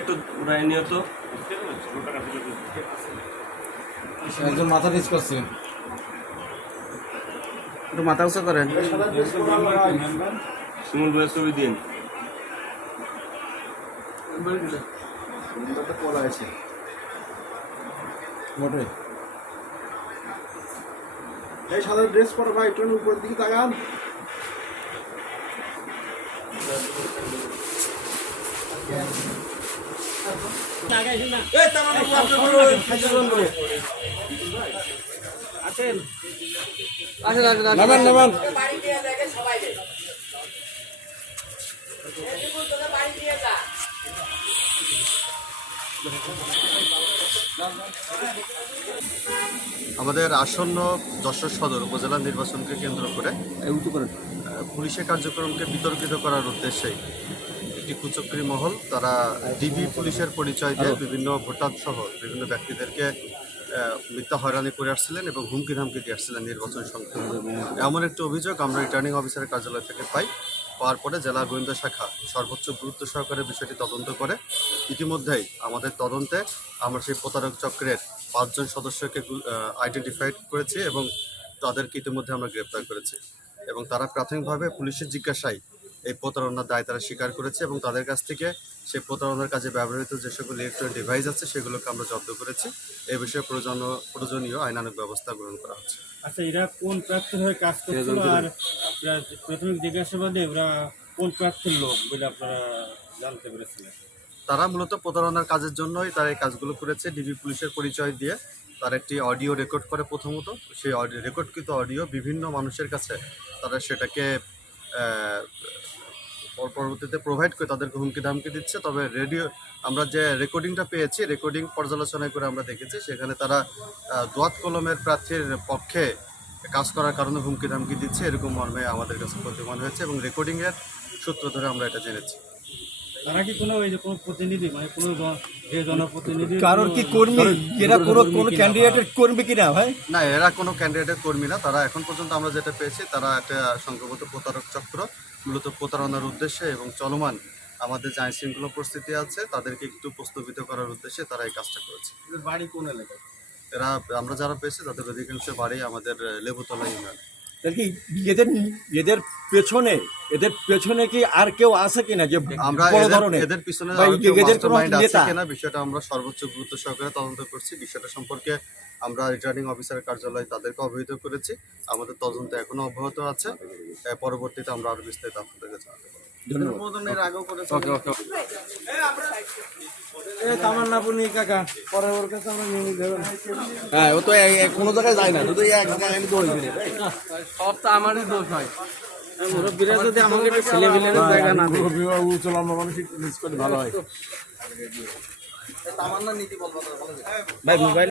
একটু উড়াই নিও তো। একজন মাথা নিচ করছে। একটু মাথা উঁচু করেন। শিমুল ভাইয়ের ছবি দিন। কলা আছে মোটে। এই সাদা ড্রেস পরা ভাই একটু উপরের দিকে তাকান। আসেন। আসেন আসেন নামান নামান। আমাদের আসন্ন যশোর সদর উপজেলা নির্বাচনকে কেন্দ্র করে পুলিশের কার্যক্রমকে বিতর্কিত করার উদ্দেশ্যে একটি কুচক্রী মহল তারা ডিবি পুলিশের পরিচয় দিয়ে বিভিন্ন ভোটার সহ বিভিন্ন ব্যক্তিদেরকে মিথ্যা হয়রানি করে আসছিলেন এবং হুমকি ধামকি দিয়ে আসছিলেন নির্বাচন সংক্রান্ত। এমন একটি অভিযোগ আমরা রিটার্নিং অফিসারের কার্যালয় থেকে পাই। পাওয়ার পরে জেলা গোয়েন্দা শাখা সর্বোচ্চ গুরুত্ব সহকারে বিষয়টি তদন্ত করে। ইতিমধ্যেই আমাদের তদন্তে আমরা সেই প্রতারক চক্রের পাঁচজন সদস্যকে আইডেন্টিফাইড করেছি এবং তাদেরকে ইতিমধ্যে আমরা গ্রেপ্তার করেছি। এবং তারা প্রাথমিকভাবে পুলিশের জিজ্ঞাসায় এই প্রতারণার দায় তারা স্বীকার করেছে এবং তাদের কাছ থেকে সেই প্রতারণার কাজে ব্যবহৃত যে সকল ইলেকট্রনিক ডিভাইস আছে সেগুলোকে আমরা জব্দ করেছি। এই বিষয়ে প্রয়োজনীয় প্রয়োজনীয় আইনানুগ ব্যবস্থা গ্রহণ করা হচ্ছে। আচ্ছা এরা কোন প্রার্থীর হয়ে কাজ করছিল? আর প্রাথমিক জিজ্ঞাসাবাদে ওরা কোন প্রার্থীর লোক বলে আপনারা জানতে পেরেছিলেন? তারা মূলত প্রতারণার কাজের জন্যই তারা এই কাজগুলো করেছে। ডিবি পুলিশের পরিচয় দিয়ে তারা একটি অডিও রেকর্ড করে প্রথমত। সেই অডিও রেকর্ডকৃত অডিও বিভিন্ন মানুষের কাছে তারা সেটাকে পরবর্তীতে প্রোভাইড করে তাদেরকে হুমকি ধামকি দিচ্ছে। তবে রেডিও আমরা যে রেকর্ডিংটা পেয়েছি রেকর্ডিং পর্যালোচনা করে আমরা দেখেছি, সেখানে তারা দোয়াত কলমের প্রার্থীর পক্ষে কাজ করার কারণে হুমকি ধামকি দিচ্ছে। এরকম মর্মে আমাদের কাছে প্রতিমান হয়েছে এবং রেকর্ডিংয়ের সূত্র ধরে আমরা এটা জেনেছি। তারা কি কোনো ওই যে কোনো প্রতিনিধি মানে কোনো কারোর কি কর্মী? এরা কোনো কোনো ক্যান্ডিডেটের কর্মী কিনা ভাই? না এরা কোনো ক্যান্ডিডেটের কর্মী না। তারা এখন পর্যন্ত আমরা যেটা পেয়েছি তারা একটা সংঘবদ্ধ প্রতারক চক্র মূলত প্রতারণার উদ্দেশ্যে এবং চলমান আমাদের যে আইন শৃঙ্খলা পরিস্থিতি আছে তাদেরকে একটু প্রস্তাবিত করার উদ্দেশ্যে তারা এই কাজটা করেছে। বাড়ি কোন এলাকায়? এরা আমরা যারা পেয়েছি তাদের অধিকাংশ বাড়ি আমাদের লেবুতলা ইউনিয়ন। কি এদের এদের পেছনে এদের পেছনে কি আর কেউ আছে কিনা যে আমরা বড় এদের- ধরনের? এদের পিছনে এদের কোনো নেতা? কিনা বিষয়টা আমরা সর্বোচ্চ গুরুত্ব সহকারে তদন্ত করছি। বিষয়টা সম্পর্কে আমরা রিটার্নিং অফিসারের কার্যালয়ে তাদেরকে অবহিত করেছি। আমাদের তদন্ত এখনও অব্যাহত আছে। পরবর্তীতে আমরা আরও বিস্তারিত আপনাদের কাছে জানাব। অনুমোদনের হ্যাঁ ও তো কোনো জায়গায় যায় না শুধু এক জায়গায় আমি দৌড় দিই সব তো আমারই দোষ হয়। মুরব্বীরা যদি আমাকে একটু ছেলে জায়গা না দেয়। উচ্চ লম্বা মানুষ মিস করে ভালো হয়। তামান্না নীতি বলব ভাই মোবাইল